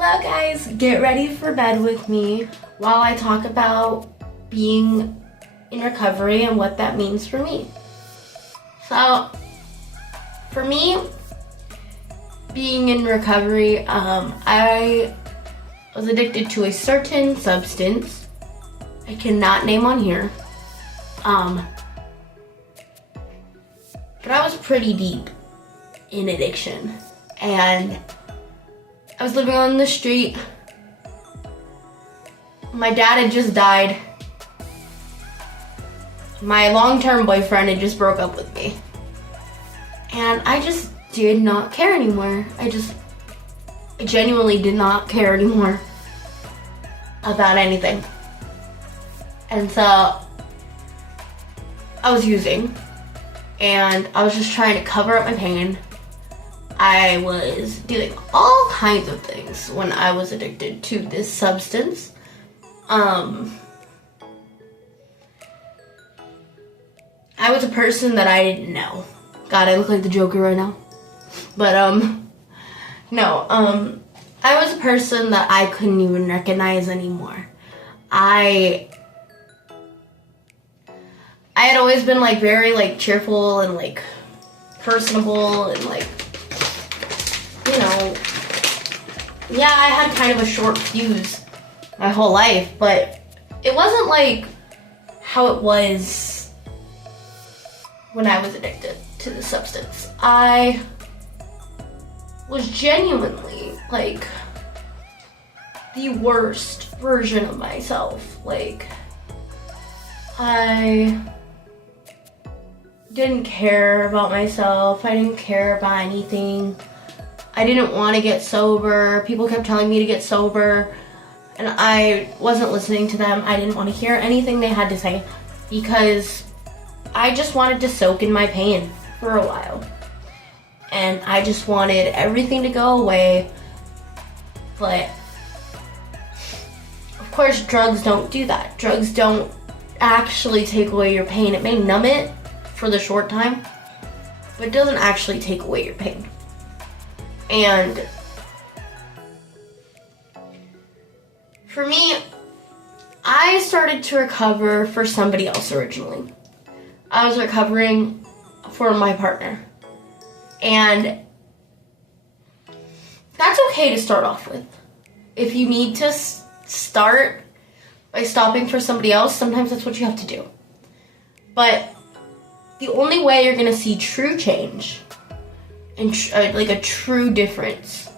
Hello guys, get ready for bed with me while I talk about being in recovery and what that means for me. So, for me, being in recovery, I was addicted to a certain substance. I cannot name on here. But I was pretty deep in addiction, and I was living on the street. My dad had just died. My long-term boyfriend had just broke up with me. And I just did not care anymore. I genuinely did not care anymore about anything. And so I was using, and I was just trying to cover up my pain. I was doing all kinds of things when I was addicted to this substance. I was a person that I didn't know. God, I look like the Joker right now. But, I was a person that I couldn't even recognize anymore. I had always been, very, cheerful and, personable and, I had kind of a short fuse my whole life, but it wasn't how it was when I was addicted to the substance. I was genuinely the worst version of myself. I didn't care about myself. I didn't care about anything. I didn't want to get sober. People kept telling me to get sober, and I wasn't listening to them. I didn't want to hear anything they had to say because I just wanted to soak in my pain for a while. And I just wanted everything to go away. But of course, drugs don't do that. Drugs don't actually take away your pain. It may numb it for the short time, but it doesn't actually take away your pain. And for me, I started to recover for somebody else originally. I was recovering for my partner. And that's okay to start off with. If you need to start by stopping for somebody else, sometimes that's what you have to do. But the only way you're gonna see true change and a true difference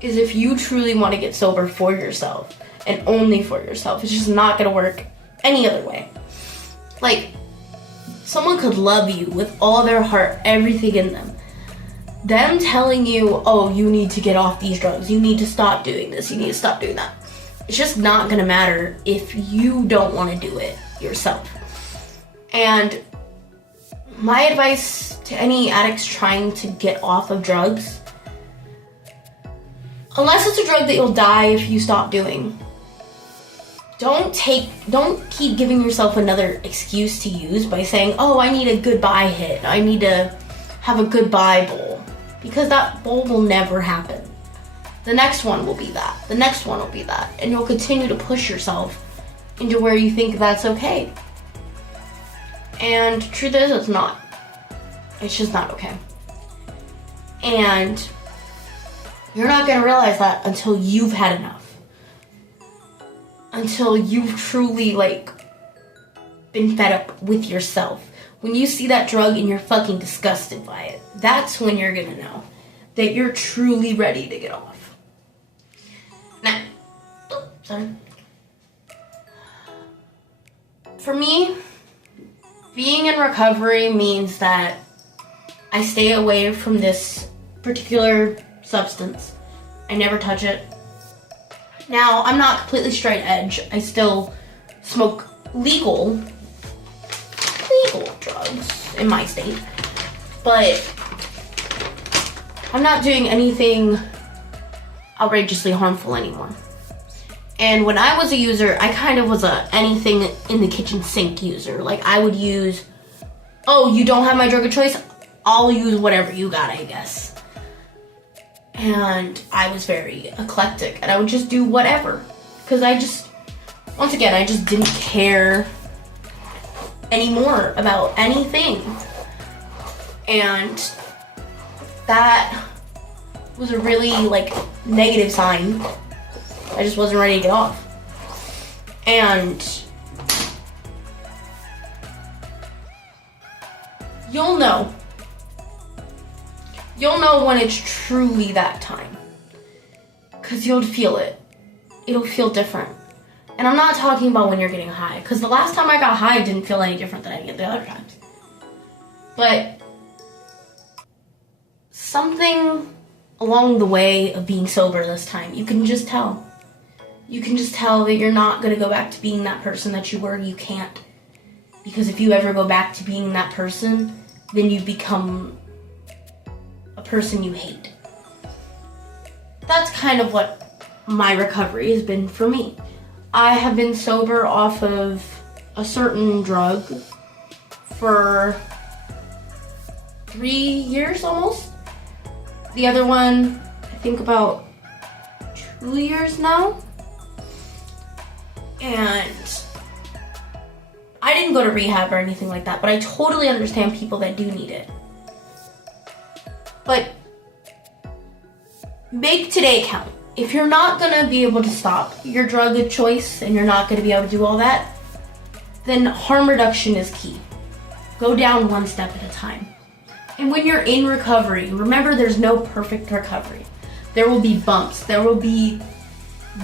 is if you truly want to get sober for yourself and only for yourself. It's just not gonna work any other way. Someone could love you with all their heart, everything in them. Them telling you, oh, you need to get off these drugs, you need to stop doing this, you need to stop doing that. It's just not gonna matter if you don't want to do it yourself. And my advice to any addicts trying to get off of drugs, unless it's a drug that you'll die if you stop doing, don't keep giving yourself another excuse to use by saying, oh, I need a goodbye hit, I need to have a goodbye bowl, because that bowl will never happen. The next one will be that, the next one will be that, and you'll continue to push yourself into where you think that's okay. And truth is, it's not. It's just not okay. And you're not gonna realize that until you've had enough. Until you've truly, been fed up with yourself. When you see that drug and you're fucking disgusted by it, that's when you're gonna know that you're truly ready to get off. Now, for me, being in recovery means that I stay away from this particular substance. I never touch it. Now, I'm not completely straight edge. I still smoke legal drugs in my state. But I'm not doing anything outrageously harmful anymore. And when I was a user, I kind of was a anything in the kitchen sink user. I would use, oh, you don't have my drug of choice? I'll use whatever you got, I guess. and I was very eclectic, and I would just do whatever, because once again, I just didn't care anymore about anything. And that was a really negative sign. I just wasn't ready to get off. And you'll know when it's truly that time, because you'll feel it. It'll feel different. And I'm not talking about when you're getting high, because the last time I got high didn't feel any different than any of the other times. But something along the way of being sober this time, you can just tell. You can just tell that you're not going to go back to being that person that you were. You can't. Because if you ever go back to being that person, then you become a person you hate. That's kind of what my recovery has been for me. I have been sober off of a certain drug for 3 years almost. The other one, I think about 2 years now. And I didn't go to rehab or anything like that, but I totally understand people that do need it. But make today count. If you're not gonna be able to stop your drug of choice and you're not gonna be able to do all that, then harm reduction is key. Go down one step at a time. And when you're in recovery, remember there's no perfect recovery. There will be bumps. There will be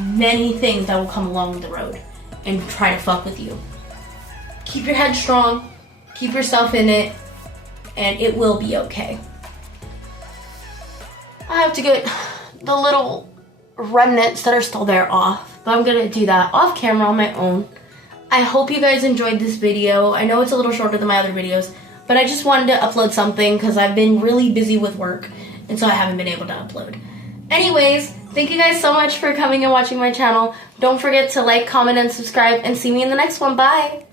many things that will come along the road and try to fuck with you. Keep your head strong, keep yourself in it, and it will be okay. I have to get the little remnants that are still there off, but I'm gonna do that off camera on my own. I hope you guys enjoyed this video. I know it's a little shorter than my other videos, but I just wanted to upload something because I've been really busy with work, and so I haven't been able to upload. Anyways, thank you guys so much for coming and watching my channel. Don't forget to like, comment, and subscribe, and see me in the next one. Bye!